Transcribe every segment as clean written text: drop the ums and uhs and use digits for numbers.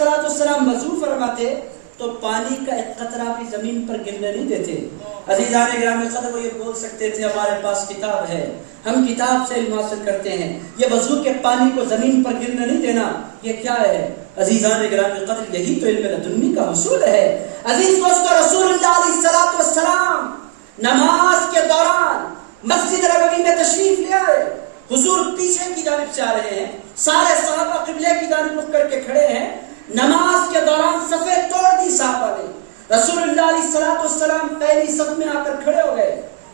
अलैहिस्सलाम वज़ू फरमाते तो पानी का एक कतरा भी जमीन पर गिरने नहीं देते। अज़ीज़ान गिरामी क़द्र वो ये बोल सकते थे हमारे पास किताब है, हम किताब से इल्म हासिल करते हैं, ये वज़ू के पानी को जमीन पर गिरने नहीं देना, ये क्या है? अज़ीज़ान गिरामी क़द्र यही तो इल्म लदुन्नी का हुसूल है। अज़ीज़ दोस्तों, रसूलुल्लाह अलैहिस्सलाम नमाज के दौरान मस्जिद नबवी में तशरीफ ले आए। हुजूर पीछे की जानिब से आ रहे हैं, सारे सहाबा किबले की जानिब रुख करके खड़े हैं। नमाज के दौरान सफे तोड़ दी सहाबा ने। रसूलुल्लाह अलैहिस्सलाम पहली सफ में आकर खड़े हो गए।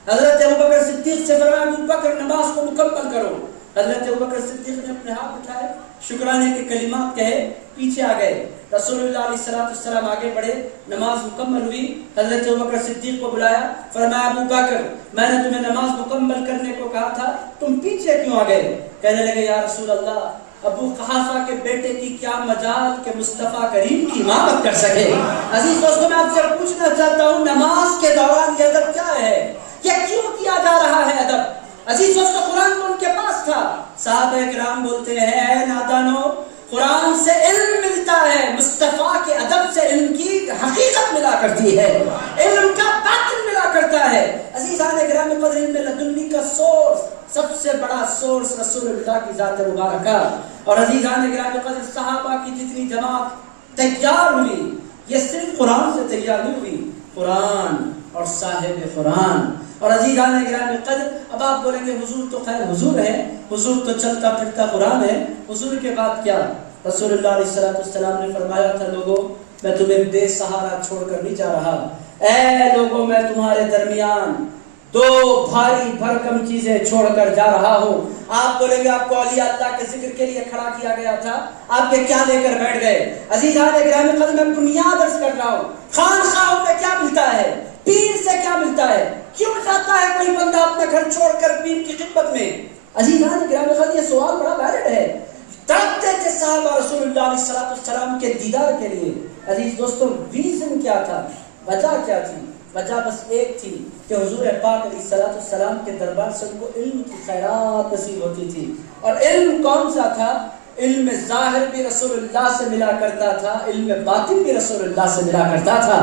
हजरत अबू बकर सिद्दीक से फरमाया, अबू बकर नमाज को मुकम्मल करो। हजरत अबू बकर सिद्दीक ने अपने हाथ उठाए, शुक्राने के कलिमात कहे, पीछे आ गए। रसूलुल्लाह अलैहिस्सलाम आगे बढ़े, नमाज मुकम्मल हुई। हजरत अबू बकर सिद्दीक को बुलाया, फरमाया, अबू बकर मैंने तुम्हें नमाज मुकम्मल करने को कहा था, तुम पीछे क्यों आ गए? कहने लगे, या रसूल अल्लाह, अबू कहाफा के बेटे की क्या मजाल के मुस्तफा करीम की इमामत कर सके। अजीज दोस्तों, मैं आपसे पूछना चाहता हूँ, नमाज के दौरान ये अदब क्या है? ये क्यों किया जा रहा है अदब? अजीज दोस्तों, कुरान तो उनके पास था। साहबे किराम बोलते हैं, नादानो, कुरान से इल्म मिलता है, मुस्तफा के अदब से इल्म की हकीकत मिला करती है, इल्म का बातिन मिला करता है। अजीज़ान गिरामी क़द्र, इल्म लदुन्नी का सोर्स, सबसे बड़ा सोर्स रसूलुल्लाह की ज़ात मुबारका। और अजीज़ान गिरामी क़द्र, सहाबा की जितनी जमात तैयार हुई, ये सिर्फ कुरान से तैयार नहीं हुई, कुरान और साहिब कुरान। और अजीज़ान गिरामी क़द्र, अब आप बोलेंगे हुजूर तो खैर हुजूर है, हुजूर तो चलता फिरता कुरान है, हुजूर के बाद क्या? रसूलुल्लाह अलैहिस्सलाम ने फरमाया था, लोगों मैं तुम्हें बेसहारा छोड़कर नहीं जा रहा। ऐ लोगों, मैं तुम्हारे दरमियान दो भारी भरकम चीजें छोड़कर जा रहा हूँ। आप बोलेंगे, आपको औलिया अल्लाह के जिक्र के लिए खड़ा किया गया था, आप ये क्या लेकर बैठ गए? अज़ीज़ान गिरामी क़द्र, मैं बुनियाद अर्ज़ कर रहा हूँ, खानखाहों में क्या मिलता है, पीर से क्या मिलता है? क्यों जाता है कोई बंदा अपना घर छोड़कर पीर की खिदमत में? अज़ीज़ान गिरामी क़द्र, ये सवाल बड़ा वैलिड है। तड़पते थे सहाबा रसूलुल्लाह अलैहिस्सलाम के दीदार के लिए। अजीज दोस्तों, रीजन क्या था, वजह क्या थी? वजह बस एक थी कि हुजूर पाक अलैहिस्सलाम के दरबार से उनको इल्म की खैरात नसीब होती थी। और इल्म कौन सा था? इल्म ज़ाहिर भी रसूलुल्लाह से मिला करता था, इल्म बातिन भी रसूलुल्लाह से मिला करता था।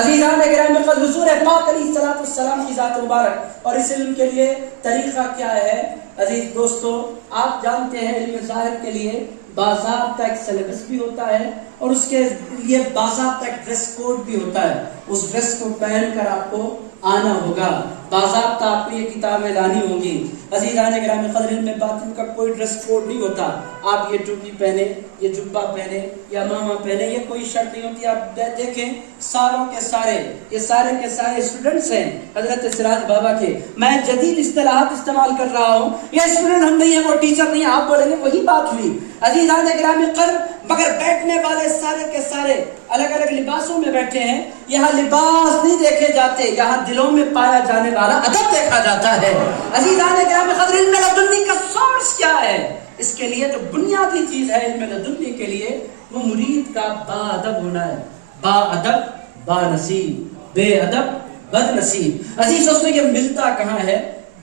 अज़ीज़ान गिरामी क़द्र, हुजूर पाक अलैहिस्सलाम की ज़ात मुबारक। और इस इल्म के लिए तरीक़ा क्या है? अजीज दोस्तों, आप जानते हैं इल्म ज़ाहिर के लिए बाज़ाब्ता एक सिलेबस भी होता है और उसके लिए बाज़ाब्ता एक ड्रेस कोड भी होता है। उस ड्रेस को पहनकर आपको आना होगा, बाज़ाब्ता आपको ये किताबें लानी होंगी। अज़ीज़ान गिरामी क़द्र, इल्म बातिन का कोई ड्रेस कोड नहीं होता। आप ये टोपी पहने, ये जुब्बा पहने या मामा पहने, ये कोई शर्त नहीं होती। आप देखें, सारों के सारे, ये सारे के सारे स्टूडेंट्स हैं हजरत सिराज बाबा के। मैं जदीद इस्तिलाहात इस्तेमाल कर रहा हूँ, ये स्टूडेंट हम नहीं है, वो टीचर नहीं है। आप बोलेंगे वही बात हुई। अज़ीज़ान गिरामी क़द्र, मगर बैठने वाले सारे के सारे अलग अलग लिबासों में बैठे हैं। यहाँ लिबास नहीं देखे जाते, यहाँ दिलों में पाया जाने वाला अदब देखा जाता है। अज़ीज़ान गिरामी क़द्र, इल्म लदुन्नी का सोर्स क्या है? इसके लिए जो बुनियादी चीज है इल्म लदुन्नी के लिए, वो मुरीद का बाअदब होना है। बाअदब बानसीब, बेअदब बदनसीब। अजीज दोस्तों, ये मिलता कहाँ है?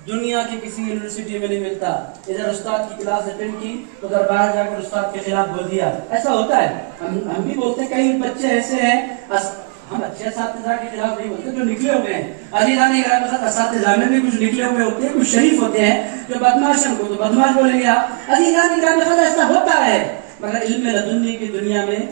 दुनिया की किसी यूनिवर्सिटी में नहीं मिलता। इधर उस्ताद की क्लास अटेंड की, उधर बाहर जाकर उस्ताद के खिलाफ बोल दिया, ऐसा होता है। हम भी बोलते हैं, कई बच्चे ऐसे हैं, हम अच्छे असातिज़ा के खिलाफ नहीं बोलते, जो निकले हुए हैं। अज़ीज़ान गिरामी क़द्र, असातिज़ा में भी कुछ निकले हुए होते हैं, कुछ शरीफ होते हैं, जो बदमाश हैं, तो बदमाश बोलेंगे आप। अज़ीज़ान गिरामी क़द्र, ऐसा होता है। मगर इल्म लदुन्नी की दुनिया में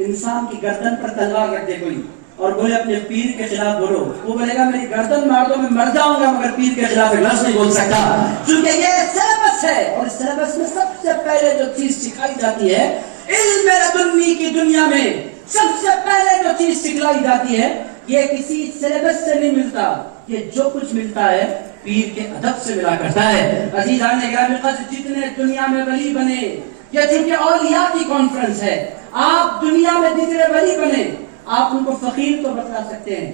इंसान की गर्दन पर तलवार रख दे कोई और बोले अपने पीर के खिलाफ बोलो, वो बोलेगा मेरी गर्दन मार दो, मैं मर जाऊंगा, मगर पीर के खिलाफ एक लफ्ज़ नहीं बोल सकता, क्योंकि ये सिलेबस है। और सिलेबस में सबसे पहले जो चीज सिखाई जाती है, इल्म लदुन्नी की दुनिया में सबसे पहले जो चीज सिखलाई जाती है, ये किसी सिलेबस से नहीं मिलता। ये जो कुछ मिलता है पीर के अदब से मिला करता है। अज़ीज़ान गिरामी क़द्र, जितने दुनिया में वली बने, ये चूंकि औलिया की कॉन्फ्रेंस है, आप दुनिया में जितने वली बने, आप उनको फकीर तो बता सकते हैं,